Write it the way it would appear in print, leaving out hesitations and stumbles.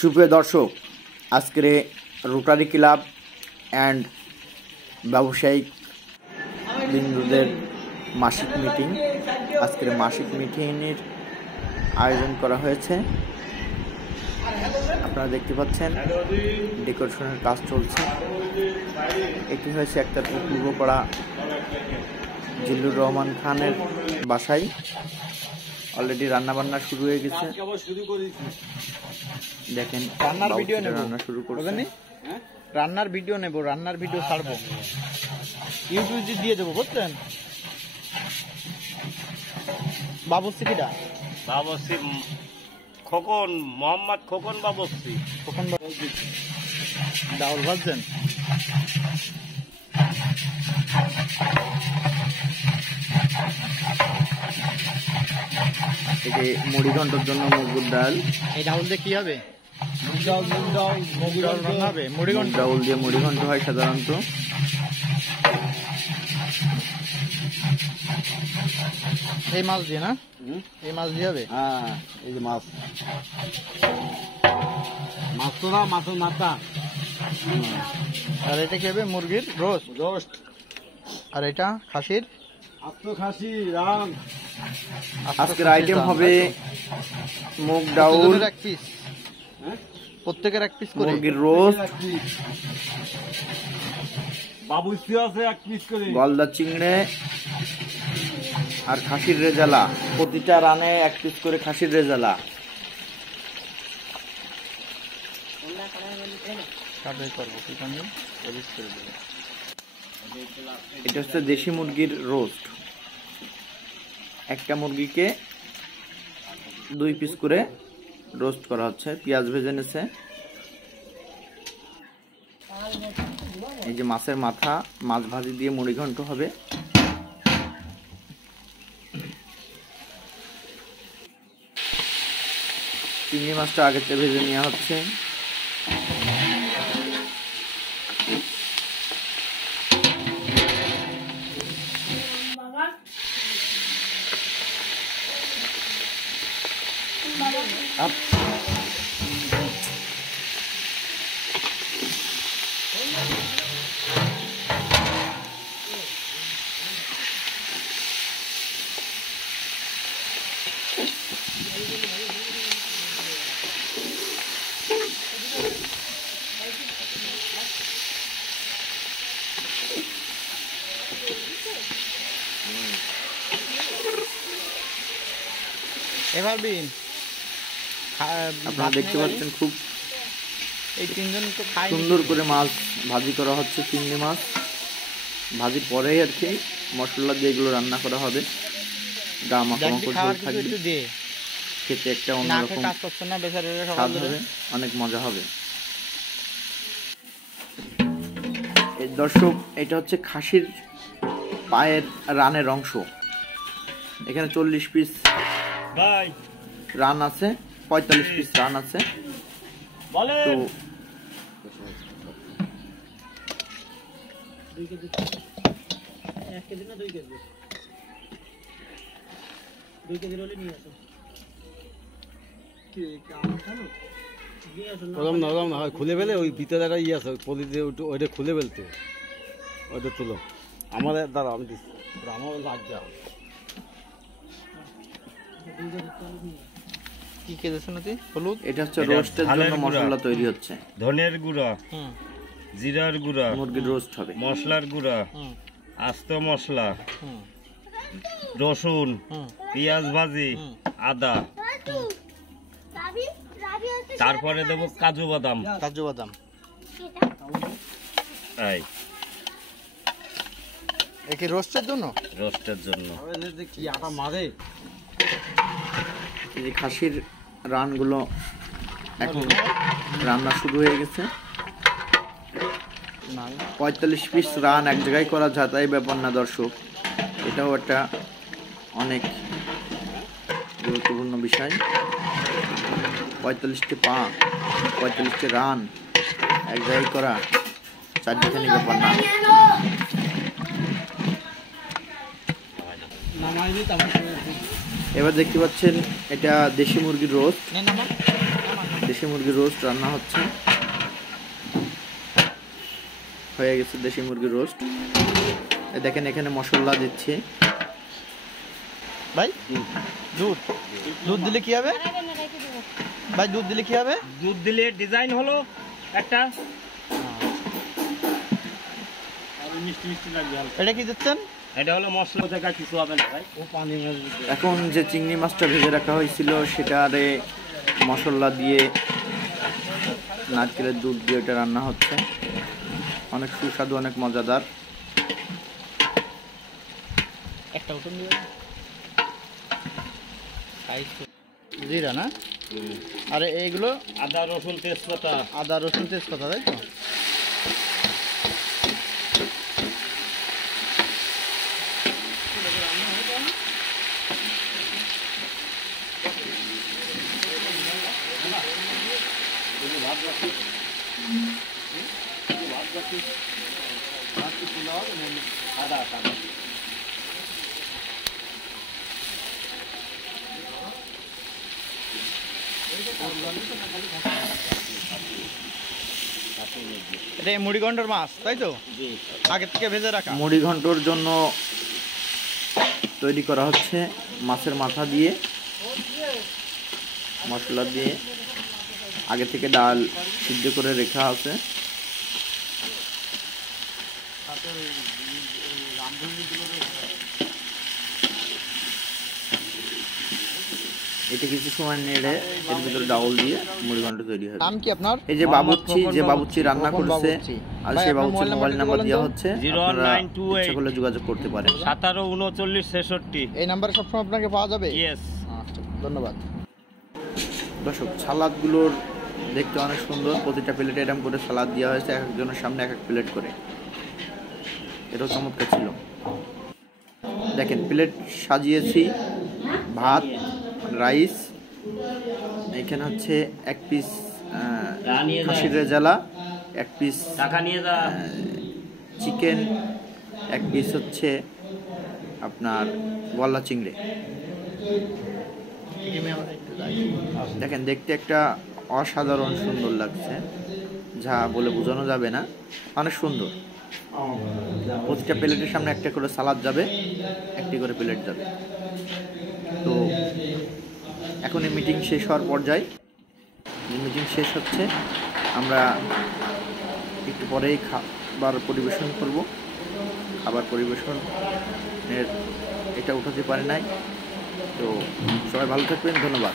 সুপ্রিয় দর্শক, আজকের রোটারি ক্লাব অ্যান্ড ব্যবসায়িক বিন্দুদের মাসিক মিটিং। আজকের মাসিক মিটিংয়ের আয়োজন করা হয়েছে। আপনারা দেখতে পাচ্ছেন ডেকোরেশনের কাজ চলছে। এটি হয়েছে একটা পূর্বপাড়া জিল্লুর রহমান খানের বাসায়। অলরেডি রান্নাবান্না শুরু হয়ে গেছে। দেখেন, রান্নার ভিডিও নেব, রান্না শুরু করছে। রান্নার ভিডিও নেব, রান্নার ভিডিও ছাড়বো, ইউটিউবে দিয়ে দেবো, বুঝলেন? বাবুর্চি কিটা? বাবুর্চি খোকন, মোহাম্মদ খোকন বাবুর্চি। খোকন বাবুর্চি ডাউল ভাজছেন। এটি মুড়ি ঘন্টার জন্য মুগুর ডাল। এই ডাউল দিয়ে কি হবে? মুগ ডাউল হবে। মুড়ি ঘন্ট ডাউল দিয়ে মুড়ি ঘন্ট হয় সাধারণত। এই মাছ দিয়ে না? এই মাছ দিয়ে হবে? হ্যাঁ, এই যে মাছ তো না, মাছের মাথা। আর এটা কি হবে? মুরগির রোস্ট। আর এটা খাসির খাসি রান। আজকের আইটেম হবে মুগ ডাউল, এক পিস, প্রত্যেকের এক পিস করে মুরগির রোস্ট, বাবুর্চি আছে এক পিস করে, গলদা চিংড়ে আর খাসির রেজালা। প্রতিটা রানে এক পিস করে খাসির রেজালা। এটা হচ্ছে দেশি মুরগির রোস্ট। একটা মুরগিকে 2 পিস করে রোস্ট করা হচ্ছে। পেঁয়াজ ভেজে নিয়েছে। এই যে মাছের মাথা, মাছ ভাজি দিয়ে মুড়ি ঘন্ট হবে। চিংড়ি মাছটা আগে থেকে ভেজে নেওয়া হচ্ছে। এবার আপনারা দেখতে পাচ্ছেন খুব এই তিনজন তো খায় সুন্দর করে মাছ ভাজি করা হচ্ছে। চিংড়ি মাছ ভাজির পরেই আর কি মশলা দিয়ে এগুলো রান্না করা হবে। গা মাখামাখা ঝোল থাকবে, খেতে একটা অন্যরকম স্বাদ হবে, অনেক মজা হবে। এই দর্শক, এটা হচ্ছে খাসির পায়ের রানের অংশ। এখানে 40 পিস রান আছে, 45 পিস রান আছে। তো খুলে ফেলে ওই ভিতরে একটা ইয়ে আছে, ওইটা খুলে ফেলতে, ওইটা তুলো আমাদের দ্বারা। আমি দিচ্ছি আমার লাগবে। কি খেয়েছেন নাকি? হলুদ। এটা হচ্ছে রোস্টের জন্য মশলা তৈরি হচ্ছে। ধনের গুঁড়া, জিরার গুঁড়া, মুরগির রোস্ট হবে, মশলার গুঁড়া, আস্ত মশলা, রসুন, পেঁয়াজ ভাজি, আদা, তারপরে দেবো কাজু বাদাম। কি রোস্টের জন্য? রোস্টের জন্য। কি আটা মারে। এই যে খাসির রানগুলো এখন রান্না শুরু হয়ে গেছে। 45 পিস রান এক জায়গায় করা যায় তাই ব্যাপার না দর্শক। এটাও একটা অনেক গুরুত্বপূর্ণ বিষয়। 45টি পা, 45টি রান এক জায়গায় করা চারটিখানি ব্যাপার না। এবার দেখতে পাচ্ছেন এটা দেশি মুরগির রোস্ট। দেশি মুরগির রোস্ট রান্না হচ্ছে, হয়ে গেছে দেশি মুরগির রোস্ট। দেখেন এখানে মশলা দিচ্ছে। ভাই দুধ দুধ দিলে কি হবে ভাই? দুধ দিলে কি হবে? দুধ দিলে ডিজাইন হলো একটা, মিষ্টি মিষ্টি লাগবে। এটা কি দিচ্ছেন? এটা হলো মশলা, জায়গা কিছু হবে না ভাই। ও পানি এখন যে চিংড়ি মাছটা ভেজে রাখা হয়েছিল সেটারে মশলা দিয়ে নারকেলের দুধ দিয়ে এটা রান্না হচ্ছে, অনেক সুস্বাদু, অনেক মজাদার। একটা উঠুন দিয়ে জিরা না, আর এইগুলো আদা রসুন তেজপাতা। আদা রসুন তেজপাতা, তাই তো? এটা মুড়ি ঘন্টার মাছ, তাই তো? আগে থেকে ভেজে রাখা। মুড়ি ঘন্টর জন্য তৈরি করা হচ্ছে মাছের মাথা দিয়ে, মশলা দিয়ে আগে থেকে ডাল সিদ্ধ করে রেখা আছে। এটা কিছু সময় নেড়ে এর ভিতরে ডাউল দিয়ে মুড়ি ঘন্ট তৈরি হবে। নাম কি আপনার? এই যে বাবুর্চি, যে বাবুর্চি রান্না করছে, আর সেই বাবুর্চির মোবাইল নাম্বার দেওয়া হচ্ছে, আপনারা ইচ্ছা করলে যোগাযোগ করতে পারেন। 17 39 66। এই নাম্বারে সবসময় আপনাকে পাওয়া যাবে? ইয়েস। আচ্ছা, ধন্যবাদ। দর্শক, সালাদগুলোর দেখতে অনেক সুন্দর, প্রতিটা প্লেটে এরকম করে সালাদ দেওয়া হয়েছে, এক একজনের সামনে এক এক প্লেট করে। এটাও চমৎকার ছিল। দেখেন প্লেট সাজিয়েছি, ভাত, রাইস, এখানে হচ্ছে এক পিস খাসির রেজালা, এক পিস টাকা নিয়ে যা, চিকেন, এক পিস হচ্ছে আপনার গলা চিংড়ি। দেখেন দেখতে একটা অসাধারণ সুন্দর লাগছে, যা বলে বোঝানো যাবে না, অনেক সুন্দর। প্রতিটা প্লেটের সামনে একটা করে সালাদ যাবে, একটি করে প্লেট যাবে। তো এখন এই মিটিং শেষ হওয়ার পর্যায়ে, মিটিং শেষ হচ্ছে, আমরা একটু পরেই খাবার পরিবেশন করব। খাবার পরিবেশনের এটা উঠাতে পারে নাই। তো সবাই ভালো থাকবেন, ধন্যবাদ।